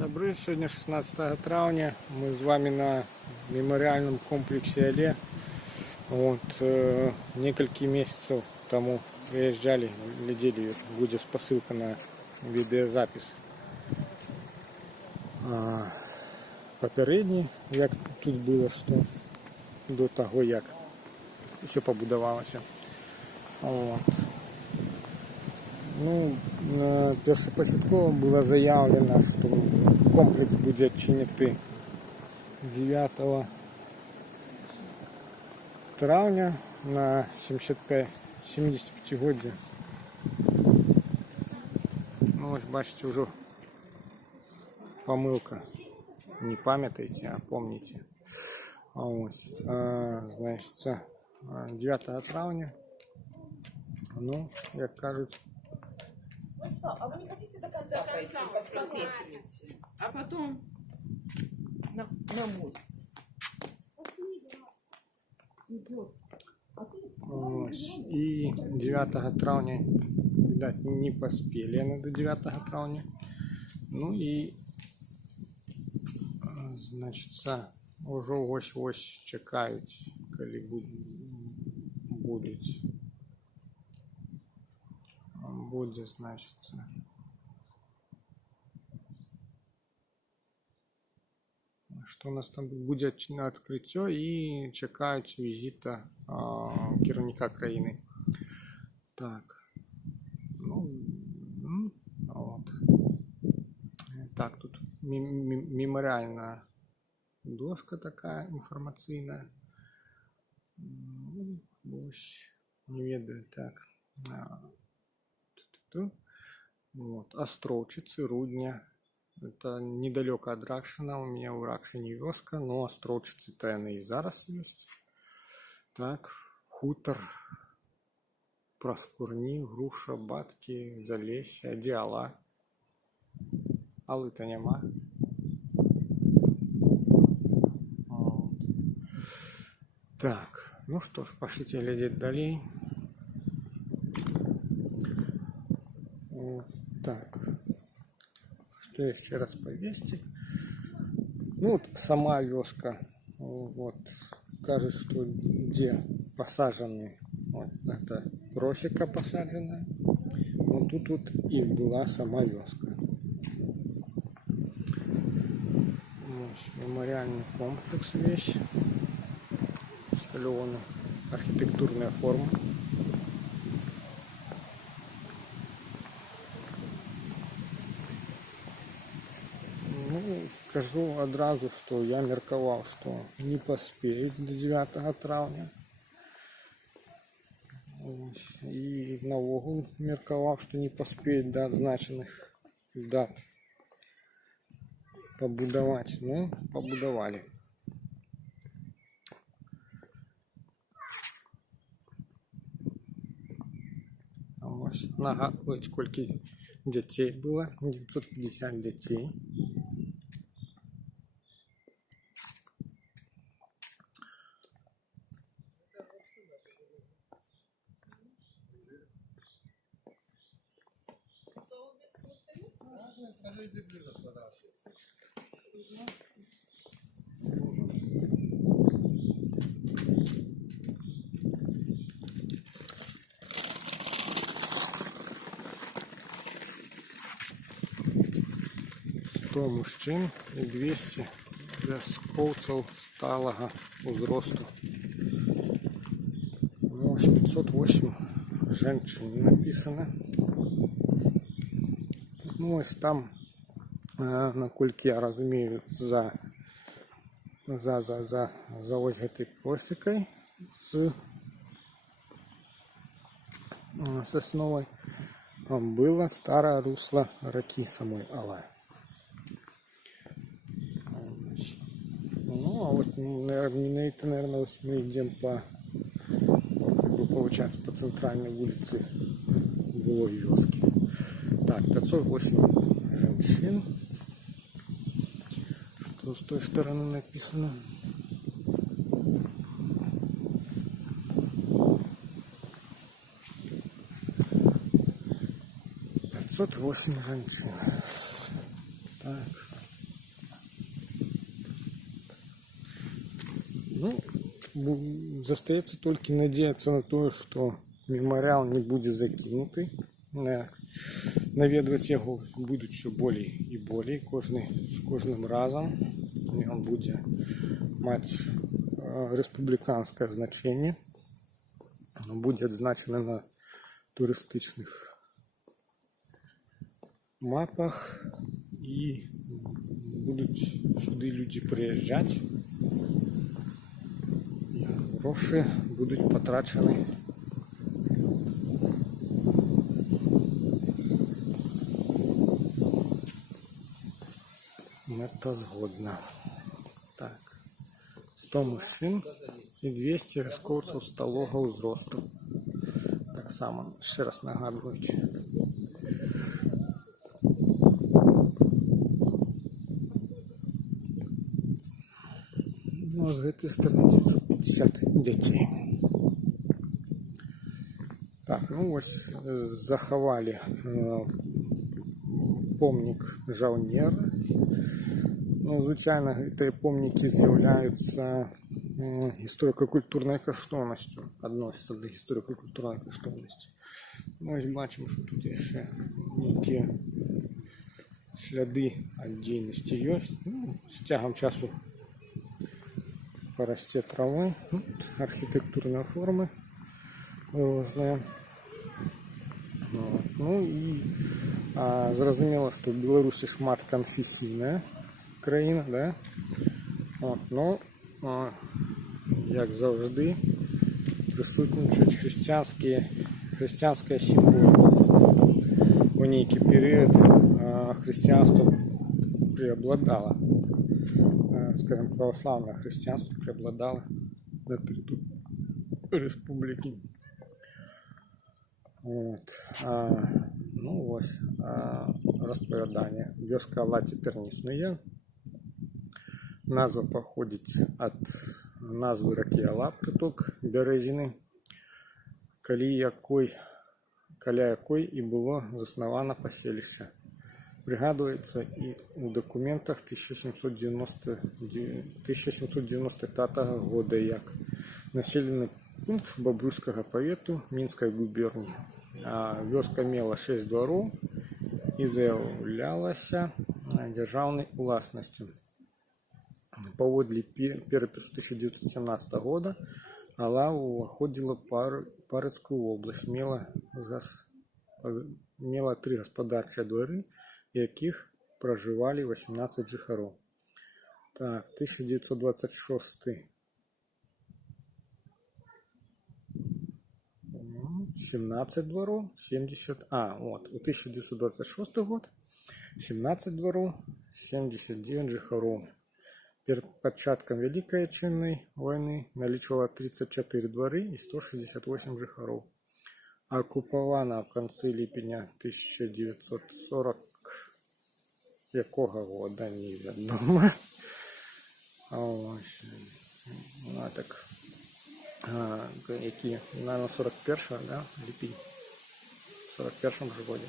Сябры, сегодня 16 травня, мы с вами на мемориальном комплексе Але. Вот, несколько месяцев тому приезжали, глядели, будет посылка на видеозапись. Попередній, як тут було, що до того, як все побудувалося. Вот. Ну, першопочатково було заявлено, що комплекс буде відчинити 9 травня на 75-годдя. Ну, ось бачите, вже помилка. Не пам'ятаєте, а помните. Ось, значить, 9 травня. Ну, як кажуть, А вы не хотите до конца пойти, посмотреть? А потом на мост. ось, і 9 травня, видать, не поспели они до 9 травня. Ну і, значить, уже ось чекають, коли буде, значить, що у нас там буде відкриття і чекають візита керівника країни. Так, ну, от. Так, тут меморіальна дошка така інформаційна. Ось, не ведаю, так. Вот, Островчицы, Рудня. Это недалеко от Ракшина. У меня в Ракшине вёска, но Островчицы-то она и зараз есть. Так, Хутор, Проскурни, Груша, Батки, Залесье, Діала. Алы-то нема. Вот. Так, ну что ж, пошлите глядеть далее. Вот так. Что еще раз повесить? Ну вот сама вёска. Вот. Кажется, что где посажены. Вот это просека посаженная. Вот тут вот и была сама вёска. Мемориальный комплекс весь. Столёвана архитектурная форма. Ну, скажу одразу, что я мерковал, что не поспеют до 9 травня. И наогул мерковал, что не поспеют до отзначенных дат побудовать. Ну, побудовали. А ось нагадують, сколько детей было. 950 детей. «100 мужчин і 200 військовців сталого узросту». Ну, 508 женщин написано. Ну, ось там, накольки я розумію, за ось этой просекой с сосновой было старое русло реки самой Але. Ну, а вот, наверное, вот мы идем по, как бы получается, по центральной улице былой вёски. Так, 508 женщин. Что с той стороны написано? «508 женщин». Так. Ну, застаецца толькі надеяцца на тое, што мемарыял не будзе закінуты. Наведваць яго будуць все болей і болей з кожным разам. Ён будзе маць рэспубліканскае значэнне, будзе адзначаны на турыстычных мапах і будуць сюды людзі прыязджаць. Грошы будуць патрачаны мэтазгодна. Так, 100 мужчин і 200 вяскоўцаў сталога ўзросту. Таксама, яшчэ раз нагадваюць. Ну, з гэтай стороны 950 дзяцей. Так, ну вось захавалі помнік жаўнера. Ну, звычайна гэтыя помнікі з'яўляюцца гісторыка-культурнай каштоўнасцю, адносяцца да гісторыка-культурнай каштоўнасці. Ну, вось бачым, што тут яшчэ нейкія сляды ад дзейнасці ёсць. Ну, з цягам часу парасце травы, архітэктурныя формы розныя. Ну і зразумела, што ў Беларусі шмат канфесійная краіна, да? Ну, як заўжды, прысутнічаюць хрысціянская сімволіка. У нейкі перыяд хрысціянства преобладало, скажем, православное христианство преобладало на территории республики. Вот. Ну вот, распавяданне. Вёска Ала цяпер не існуе. Назва паходзіць ад назвы ракі Ала, прыток Бярэзіны, каля якой і было заснавана паселішча. Прыгадваецца і ў дакументах 1795 года як населены пункт Бабруйскага павету Мінскай губерніі. Вёска мела 6 двароў і з'яўлялася дзяржаўнай уласнасцю. Паводле перапісу 1917 года Ала ўваходзіла Парыцкую вобласць, мела 3 гаспадарчыя двары, якіх пражывалі 18 жыхароў. Так, 1926. 17 двароў, 70... вот, у 1926 год 17 двароў, 79 жыхароў. Перад пачаткам Вялікай Адчыннай вайны налічвала 34 двары і 168 жыхароў. Акупавана ў канцы ліпеня 1940 якога года невядома. Так, які, наверное, 41, да, ліпень, в 41 же году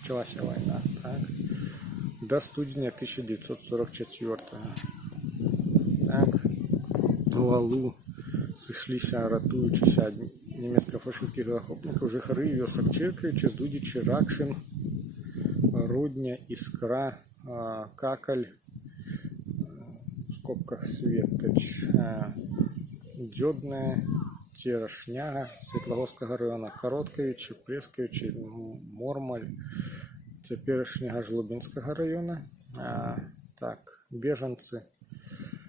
началася война, так, до студеня 1944. Так, у Алу сышліся, ратуючыся ад нямецка-фашысцкіх захопнікаў жыхары вёсак Чыркавіч, Здудзіч, Ракшын, Рудня, Іскра, Какаль, в скобках Светач, Дзёдная, Церашняга, Светлагорскага района, Кароткавічы, Плескавічы, Мормаль, цяперашняга Жлобінскага района. Так, бежанцы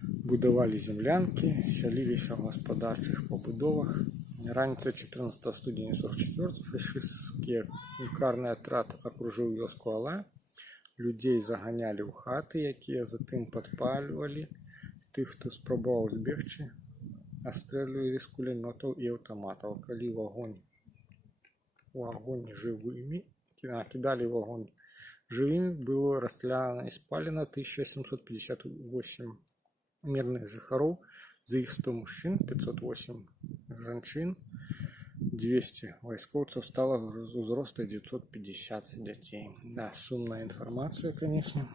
будавалі землянкі, сяліліся ў гаспадарчых пабудовах. Раніцай 14 студзеня 44 фашысцкі карны атрад акружыў вёску Ала. Людзей заганялі ў хаты, якія затым падпальвалі. Тых, хто спрабаваў збегчы, астрэльвалі з кулямётаў і аўтаматаў. Калі ў агонь жывымі, кідалі ў агонь жывымі, было расстраляна і спалена 1758 мірных жыхароў, з іх 100 мужчин, 508 жанчын, 200 вайскоўцаў сталага ўзросту, 950 дзяцей. Да, сумная інфармацыя, конечно.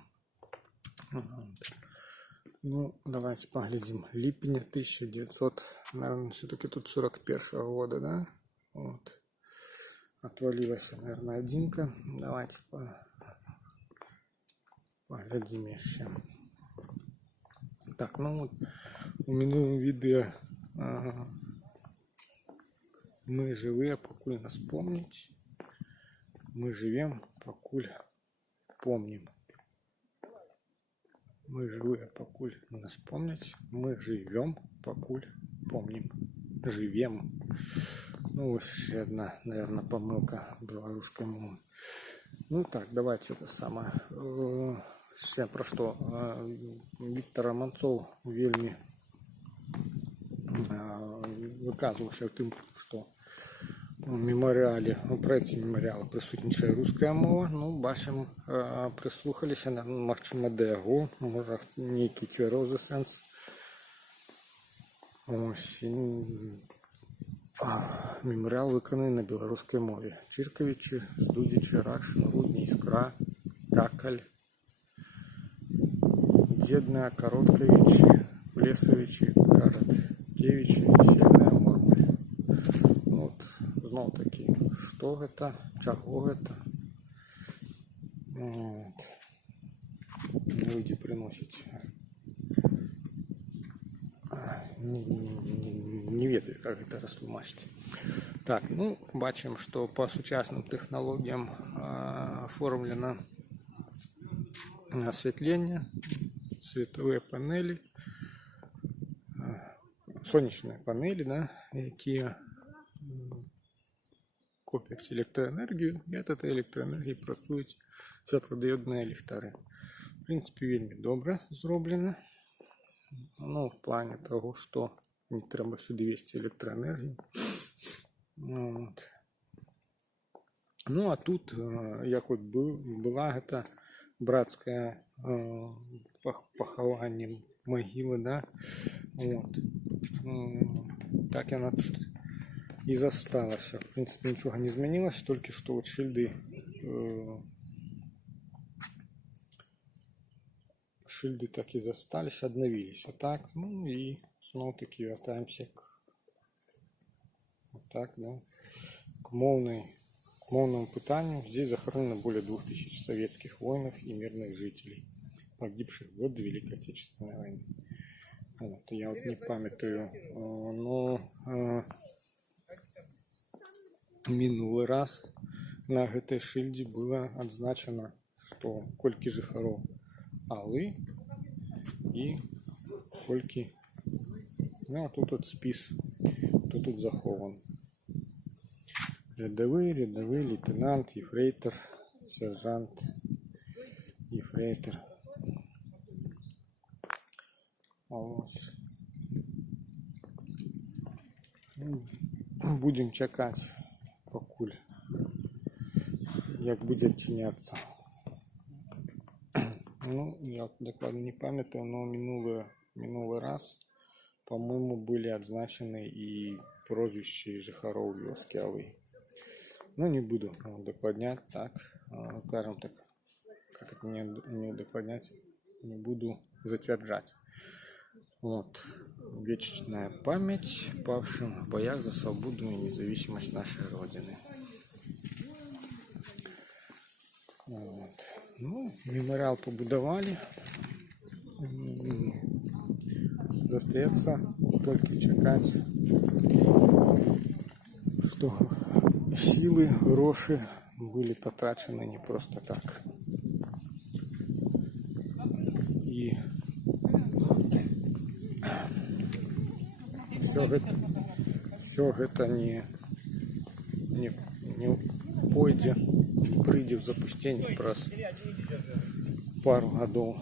Ну, давайте поглядим. Липень 1900, наверное, все-таки тут 41-го года, да? Вот. Отвалилась, наверное, одинка. Давайте поглядим еще. Так, ну вот у минулого відео мы живые, покуль нас помнить. Мы живем, покуль помним. Мы живые, покуль нас помнить. Мы живем, покуль помним. Живем. Ну, ось ще одна, наверное, помилка белорусской мовы. Ну так, давайте это самое. Ще про что. Віктор Романцов вельми выказывался тем, что у меморіалі, у проекте меморіала присутнічає руская мова. Ну, бачимо, прислухалися, магчыма, да яго, можа, нейкі цвярозы сэнс. Ось, меморіал виконаний на белорусской мове. Чирковичи, Студичи, Ракшин, Рудни, Искра, Какаль, Дедная, Коротковичи, Плесовичи, Короткевичи, Сильная Мормуль. Вот, знов таки, что это, чего это. Вот. Люди приносят. Не ведаю, как это растлумачить. Так, ну, бачим, что по сучасным технологиям оформлено осветление, световые панели, сонячные панели, да, які копять электроэнергию, и от этой электроэнергии працують світлодіодні ліхтари. В принципі, вельми добре зроблено. Ну, в плане того, что не треба сюди вести электроэнергию. Вот. Ну, а тут, як от была эта братская похование могилы, да, вот. Так она тут и засталась. В принципе, ничего не изменилось, только что вот шильды так и застались, обновились. А так, ну и снова таки вертаемся к вот так, да, к мовному питанию. Здесь захоронено более 2000 советских воинов и мирных жителей, погибших в годы Великой Отечественной войны. Вот, я вот не памятаю, но минулый раз на этой шильде было отзначено, что кольки жыхароў Алы и кольки, ну, а тут вот спис, кто тут захован. Рядовый, лейтенант, ефрейтор, сержант, ефрейтор. Вот. Будем чакать, покуль як будет чиняться. Ну, я докладно не памятаю, но минулый раз, по-моему, были отзначены и прозвища жыхароў вёскі Алы. Ну, не буду докладнять, так, скажем так, как это не докладнять, не буду затверждать. Вот. Вечная память павшим в боях за свободу и независимость нашей Родины. Вот. Ну, мемориал побудовали. Застаецца только чакать, что силы, гроши были потрачены не просто так. И все это не пойдзе, не прыйдзе в запустение праз пару годов,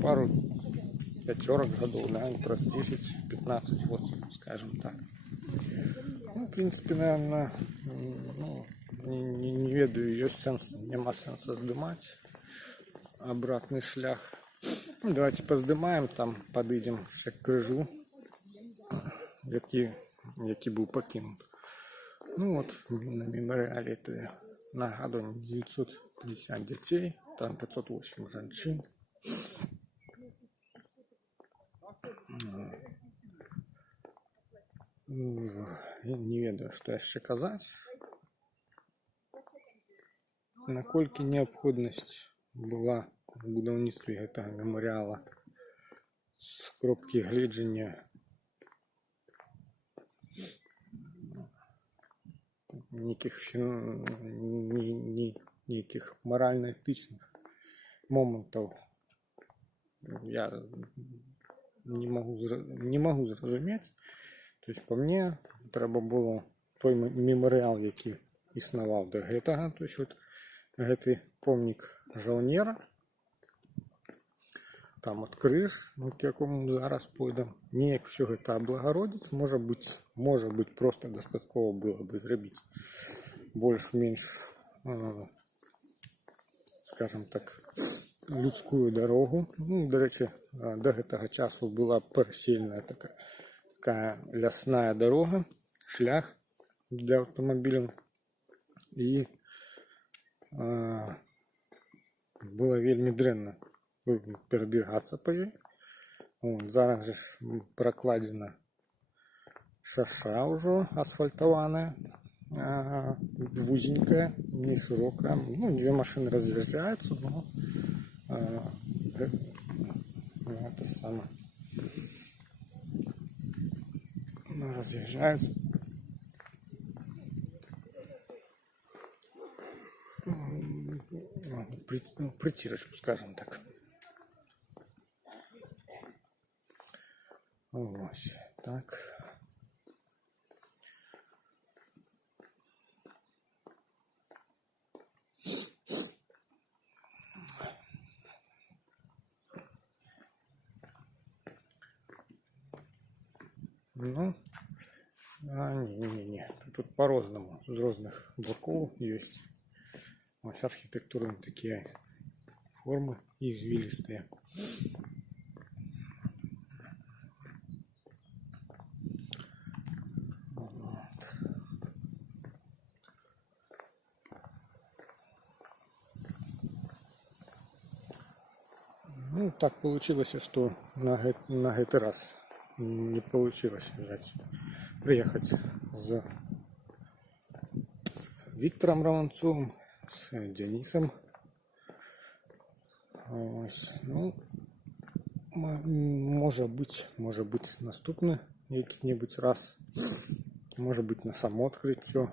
пару пятерок годов, да, праз 10-15, вот, скажем так. Ну, в принципе, наверное, ну, не ведаю, есть сенс, нема сенса здымать обратный шлях. Ну, давайте поздымаем, там подыдем ще к крыжу, який был покинут. Ну вот, на мемориале это нагадывание 950 детей там 508 женщин. Я не ведаю, што яшчэ казаць. Наколькі неабходнасць была в будаўніцтве гэтага мемарыяла з кропкі гледжання нейкіх маральна-этычных момантаў, я не магу зразумець. То есть по мне трэба было той мемарыял, які існаваў да гэтага, то есть вот гэты помнік жаўнера, там от крыж, к якому зараз пойдам, неяк все гэта аблагародзіць, можа быць просто дастаткова было бы зрабіць больш-менш, скажем так, людскую дарогу. Ну, дарэчы, да гэтага часу была парасельная такая лясная дорога, шлях для аўтамабіляў, і было вельмі дрэнна перадвигацца па ёй. Зараз же пракладзена шасса ўжо асфальтаваная, вузенькая, не широкая. Ну, две машины разъезжаются, но это самое, разъезжаются. Притирочку, скажем так. Вот так. Ну, не. Тут по-разному, з розных боков есть. Ось архитектурные такие формы извилистые. Ну, так получилось, что на этот раз не получилось приехать с Виктором Романцовым, с Денисом. Ну, может быть наступный який-нибудь раз, может быть на само открытие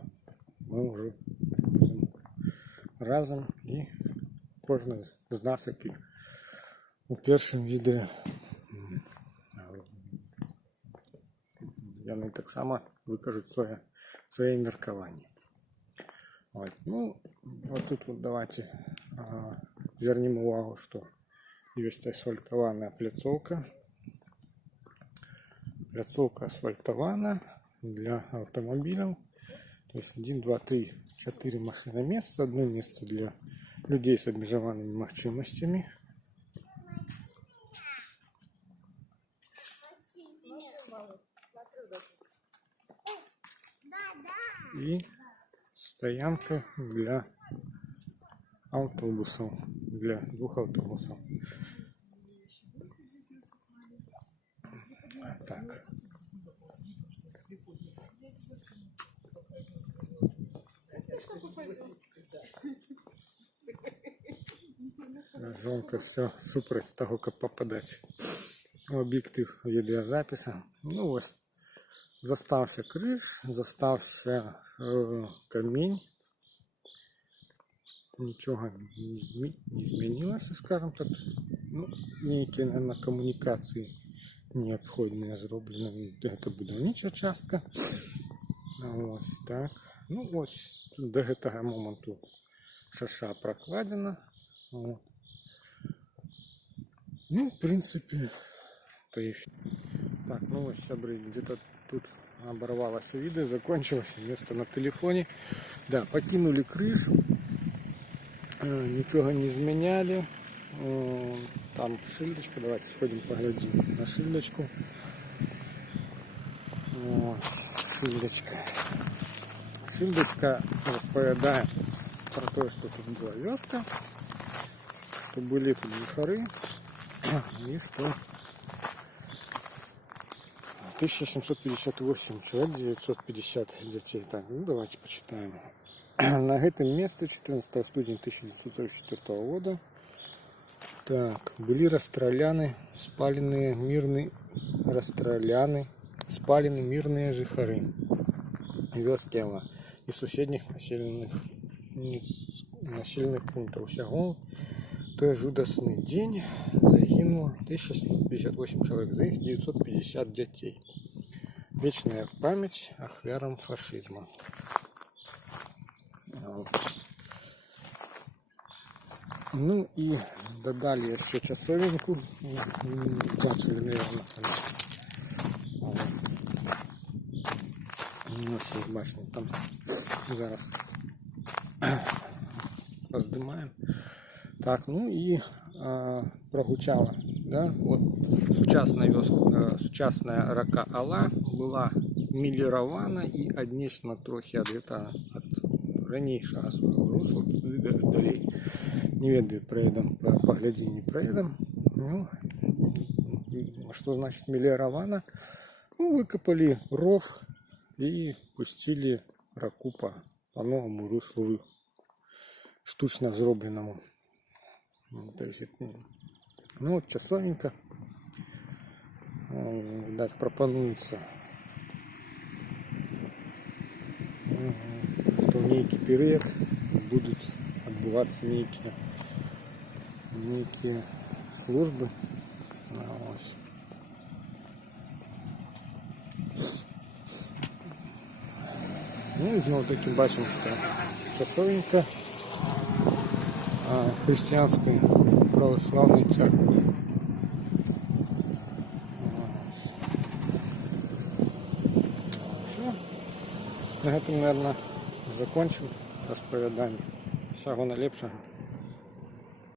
мы уже будем разом, и кожен з нас, який у першым відэа, яны таксама выкажуць свае меркаванні. Ну, вот тут вот давайте вернем увагу, что есть асфальтованная пляцоўка. Пляцоўка асфальтавана для аўтамабіляў. То есть 1, 2, 3, 4 машины месца, одно место для людей с абмежаванымі магчымасцямі. И стоянка для автобусов, для 2 автобусов. Так. Жонка все супраць того, как попадать в объектив відеозаписа. Ну вот, застався крыш, застався камень. Ничего не змянилось, скажем так. Ну, некие, наверное, коммуникации необходимые зроблены. Это будаўнічая частка. Вот так. Ну, вот до гэтага моменту шаша прокладена. Вот. Ну, в принципе, то и все. Так, ну вот, сябры, где-то тут оборвалось видео, закончилось место на телефоне. Да, покинули крышу, ничего не изменяли. Там шильдочка, давайте сходим поглядим на шильдочку. Вот, шильдочка распавядае про то, что тут была вёска. что были тут жихары, и что 1758 человек, 950 детей. Так, ну давайте почитаем. На этом месте 14 студня 1944 года так, были спалены мирные жихары Вёскела и соседних населенных пунктов. Усяго той жудасный день загинуло 1758 человек, из них 950 детей. Вечная память ахвярам фашизма. Ну и додали еще часовеньку. Бачили, наверное. Ну, що бачимо, там зараз роздимаємо. Так, ну и прогучала, да, вот сучасная рака Ала была мелірована і однесена трохи від ранейшага свого русла далей. Не ведаю, проедем, поглядим, не проедем. Ну, что значит мелірована? Ну, выкопали ров и пустили раку по новому руслу, штучно зробленому. То есть, ну вот часовенька, видать, пропонуется, что в некий период будут отбываться некие службы. Ось. Ну і знову таки бачимо, що часовенька християнської православної церкви. Все. На этом, наверное, закончим розповідання. Всього найлепшого.